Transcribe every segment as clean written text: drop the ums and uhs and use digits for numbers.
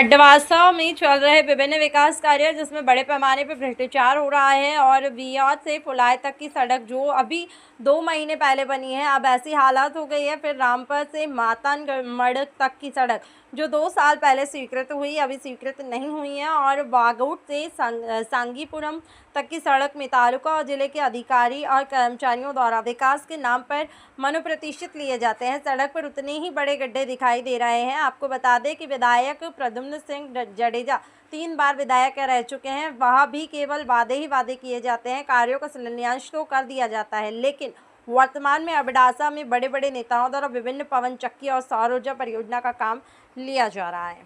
अड्डवासा में चल रहे विभिन्न विकास कार्य जिसमें बड़े पैमाने पर भ्रष्टाचार हो रहा है और वियाद से फुलाय तक की सड़क जो अभी 2 महीने पहले बनी है अब ऐसी हालात हो गई है। फिर रामपुर से मातानमढ़ तक की सड़क जो 2 साल पहले स्वीकृत हुई अभी स्वीकृत नहीं हुई है और बागोट से सांगीपुरम तक की सड़क में तालुका और जिले के अधिकारी और कर्मचारियों द्वारा विकास के नाम पर मनोप्रतिष्ठित लिए जाते हैं। सड़क पर उतने ही बड़े गड्ढे दिखाई दे रहे हैं। आपको बता दें कि विधायक प्रद्युम्न सिंह जडेजा 3 बार विधायक रह चुके हैं। वहाँ भी केवल वादे ही वादे किए जाते हैं, कार्यों का शिलान्यास तो कर दिया जाता है, लेकिन वर्तमान में अबडासा में बड़े बड़े नेताओं द्वारा विभिन्न पवन चक्की और सौर ऊर्जा परियोजना का काम लिया जा रहा है।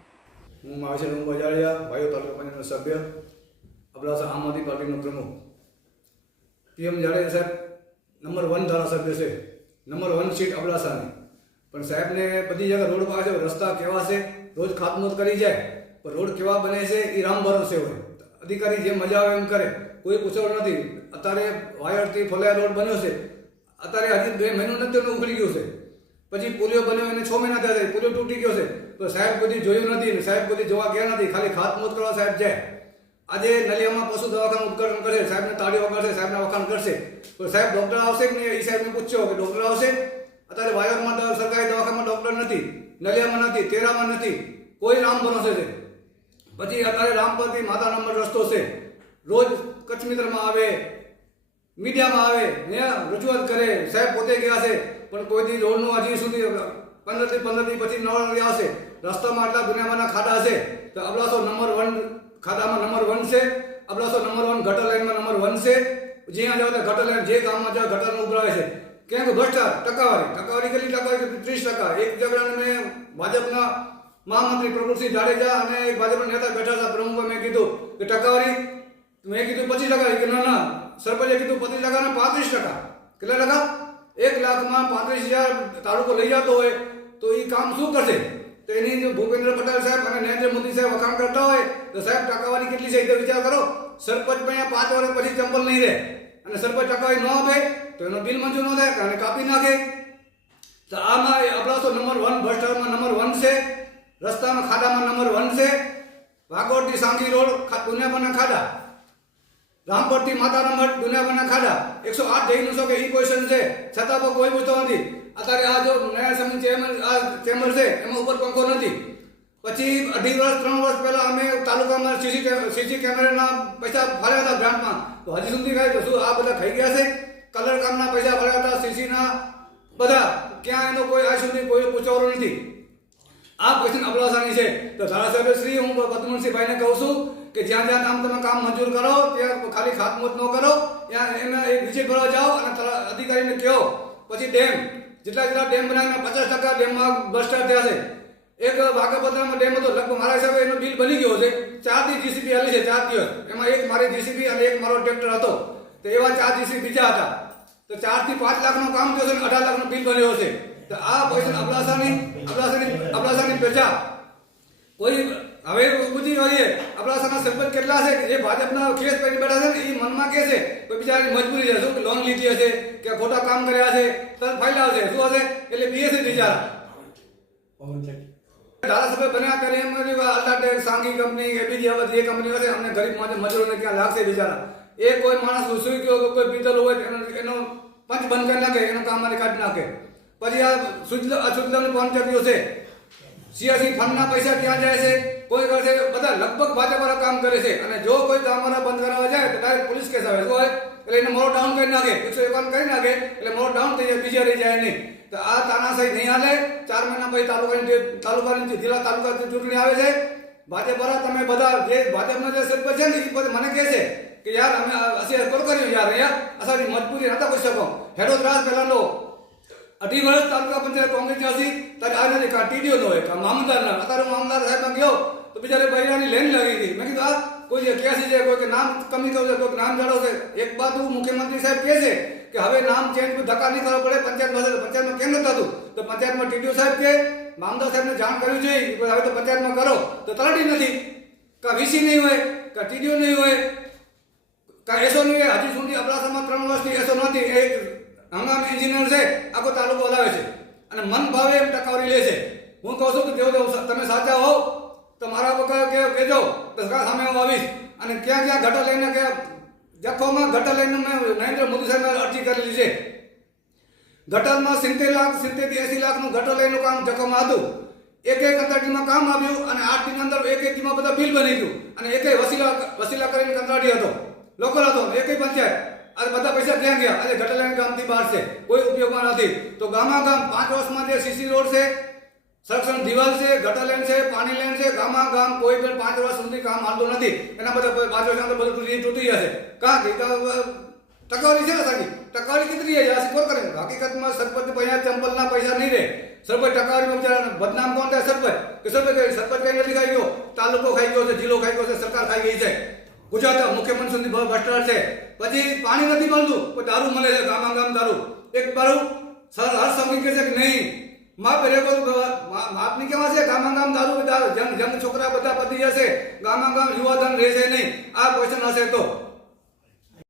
सभ्य अबडासा आम आदमी पार्टी प्रमुख पीएम जाडेजा साहब नंबर 1 धारासभ्य से नंबर 1 सीट अबडासा ने पण साहेब ने बधी जगह रोड पास रस्ता केवा से रोज खातमुहूर्त करी जाए पर रोड केवा बने से ई राम भरोसे होय अधिकारी जे मजा आवे एम करे कोई पूछो नहीं। अतारे वायर थी फलाया रोड बन्यो से अतारे हजी 2 महीनो नथी तो उखड़ी गयो से पछी पुलियो बन्यो एने 6 महीना थया पुलियो तूटी गयो से तो साहेब बधी जोयो नहीं साहेब बधी जोवा गया नहीं खाली खातमुहूर्त करवा साहेब जाए। आज नलिया में पशु दवाखाना उपकरण करे साहेब ने ताड़ी वगाड़े साहेब ने वखाण करशे तो साहेब डॉक्टर आवशे कि नहीं साहेब ने पूछो कि डॉक्टर आवशे अत्यारे वायर में सरकारी दवाखाना में डॉक्टर नहीं नलिया में नहीं तेरा में नहीं कोई राम भरोसे से पछी अत्यारे रामपुर थी मातानमढ़ रस्तो से रोज कच्छ मित्र में आवे मीडिया में आवे ने रजूआत करे साहेब पोते गया से पण कोई दी रोड नो हजी सुधी 15 दी पछी नवा आवशे रस्ता में आटला दुनियामाना खाडा हशे तो अबडासो नंबर 1 खादा में नंबर 1 से अबडासो नंबर 1 गटर लाइन में नंबर 1 से ज्यां जाओ तो गटर लाइन जे गाम में जाओ गटर में उभरावे से क्या भ्रष्टाचार टकावारी के लिए टकावारी 30%। एक जगह में भाजपा महामंत्री प्रभुसिंह जाडेजा और एक भाजपा नेता बैठा था प्रमुख मैं कीधु कि टकावारी मैं कीधु 25% कि ना सरपंचे कीधु 25% ने 35% के लगा 1 लाख में 35,000 तालुको लई जातो होय तो ये काम शू करशे तो एनी जो भूपेन्द्र पटेल साहब और नरेंद्र मोदी साहब वखाण करता हो तो साहब टकावारी केटली छे तो विचार करो। सरपंच में 5 वर्ष पछी चंपल नहीं रहे और सरपंच टकावारी न आपे तो एनो बिल मंजूर न थाय अने कापी नाखे तो आमा अबडासो नंबर 1 भ्रष्टाचार में नंबर 1 से रस्ता में खाड़ा में नंबर 1 से वागोट थी सांगी रोड दुनिया बना खाड़ा रामपुर थी मातानमढ़ दुनिया बना खाड़ा 108 जैन के ई पोजिशन से छता पर कोई पूछतो नहीं। अत्यारे आ जो नया समिति चेम्बर से एम ऊपर पंखो नहीं पछी 2.5 वर्ष 3 वर्ष पहला अमे तालुका में सीसी कैमरा पैसा फाळ्या था ग्रांट में तो हजी सुधी कहे तो शू आ बधा खाई गया से कलर काम ना पैसा फाळ्या था सीसी ना बधा क्या एनो कोई आज सुधी कोई पूछवाळो नहीं। आ क्वेश्चन अबडासानी है तो धारासभ्य श्री हूँ प्रद्युम्नसिंह भाई ने कहूँ छू कि ज्यां ज्यां તમે કામ મંજૂર કરો ત્યાં ખાલી ખાતમુહૂર્ત ન કરો ત્યાં એના એક વિઝિટ ભરવા જાઓ અને અધિકારીને કહો પછી ડેમ જેટલા ડેમ બનાવીને 50% ડેમમાં ભ્રષ્ટાચાર થયા છે। એક વાઘાપત્રામાં ડેમ હતો લગભગ મારા હિસાબે એનો બિલ બની ગયો છે 4 દી જીસીબી હાલી છે 4 દિવસ એમાં એક મારી જીસીબી અને એક મારો ટ્રેક્ટર હતો તો એવા 4 જીસીબી બીજા હતા તો 4 થી 5 લાખનું કામ થયું છે અને 18 લાખનું બિલ બન્યો છે તો આ પૈસા અબડાસાની પ્રજા કોઈ હવે બુદ્ધિ હોય અબડાસાના સરપંચ કેટલા છે કે જે ભાજપના કેસ પડી બેઠા છે ને એ મનમાં કે છે કોઈ બિચારાની મજબૂરી છે શું લોન લીધી હશે કે ખોટા કામ કર્યા છે તરત ફાઇલ આવશે શું હશે એટલે બીએ છે બિચારા ધારાસભ્ય બન્યા કરે એમ અલ્ટ્રાટેક सांगी कंपनी एबीजी अवध ये कंपनी हશે અમને ગરીબ મજૂરોને ક્યાં લાગશે બિચારા એ કોઈ માણસ સુઈ ગયો કે કોઈ પીતલ હોય એનો પંચ બંધ કરી નાખે એનો કામ મારે કાઢી નાખે પછી આ અશુદ્ધને ફોન કર્યો છે સિયાસી ફંડના પૈસા ક્યાં જાય છે કોઈ કરે બધા લગભગ ભાજપવાળા काम करे છે અને જો કોઈ કામવાળા બંધ કરાવવા જાય તો ડાયરેક્ટ પોલીસ કેસ આવે શું હોય એટલે એને મોરો ડાઉન કરી નાખે 151 કરી નાખે એટલે મોરો ડાઉન થઈ જાય બીજા રહી જાય નહીં તો આ તાનાશાહી નહીં હાલે 4 મહિના પછી તાલુકાની જિલ્લા તાલુકા ચૂંટણી આવે છે ભાજપવાળા તમે બધા જે ભાજપના જે સરપંચ છે ને એ બધે મને કહે છે કે યાર અમે અસી કરો કર્યું યાર યાર અસાની મજબૂરી નતા કરી શકો હેડો ત્રાસ પહેલાનો 2.5 વર્ષ તાલુકા પંચાયત કોંગ્રેસ હતી ત્યારે આ નથી કા ટીડીઓ નો હોય કા મામલદાર ના અત્યારે મામલદાર સાહેબ ગયો तो बेचारे बहिरानी लेन लगी थी मैं कीधु आ कोई कैसी है कोई नाम कमी करो कोई नाम जाड़ो से एक बात मुख्यमंत्री साहब कहे छे कि हवे नाम चेंज में धक्का नहीं करवा पड़े पंचायत में केम नता तो पंचायत में टीडीओ साहब के मामदार साहब ने जाण कर्યું છે हवे तो पंचायत में करो तो तलाटी नहीं का वीसी नहीं होय का टीडीओ नहीं होय का एसो नहीं है हजी सुधी अबडासाમાં 3 વર્ષથી एसो નથી एक हंगामी इंजीनियर છે આખો તાલુકો હલાવે છે અને મન ભાવે એમ ટકાવારી લે છે હું કહું છું કે જો તમે સાચા હો तो मारा वखत કહેજો તો સરકાર સામે હું આવીશ અને ક્યાં ક્યાં ગટર લઈને કે જખોમાં ગટર લઈને મેં નરેન્દ્ર મોદી સાહેબને અરજી કરેલી છે. ગટરમાં 70 લાખ 70 થી 80 લાખનું ગટર લઈનું કામ જખોમાં હતું. એક કંત્રાટીમાં કામ આવ્યું અને 8 દિન અંદર એક દીમાં બધા બિલ બની ગયું અને એક વસીલા કરીને કંત્રાટી હતો, લોકલ હતો, એક પંચાયત. આ બધા પૈસા ક્યાં ગયા? આજે ગટર લાઈન ગામથી બહાર છે, કોઈ ઉપયોગમાં નથી. તો ગામા ગામ 5 વર્ષમાં જે સીસી રોડ છે, સંરક્ષણ દિવાલ છે, ગટર લાઈન છે, પાણી લાઈન છે, ગામા ગામ કોઈ પણ 5 વર્ષ સુધી કામ હાલતું નથી. એના બધા 5 વર્ષ અંદર બધું તૂટી જશે. કાં કે ટકાવારી છે ને સાકી ટકાવારી કેટલી છે આ કોણ કરે? હકીકતમાં સરપંચ પૈસા ચંપલના પૈસા નહીં રહે. સરપંચ ટકાવારીમાં બિચારા બદનામ કોણ થાય? સરપંચ કઈ નથી ખાઈ ગયો, તાલુકો ખાઈ ગયો છે, જિલ્લો ખાઈ ગયો છે, સરકાર ખાઈ ગઈ છે. ગુજરાત મુખ્યમંત્રી સુધી ભ્રષ્ટાચાર છે. પછી પાણી નથી મળતું, કોઈ દારૂ મળે છે, ગામા ગામ દારૂ. એક દારૂ હર સમય કહે છે કે નહીં માપ રેકો માપની કેવા છે? ગામા ગામ દારૂ જંગ છોકરા બધા પતી જશે, ગામા ગામ યુવાધન રહેશે નહીં. આ ક્વેશ્ચન હશે તો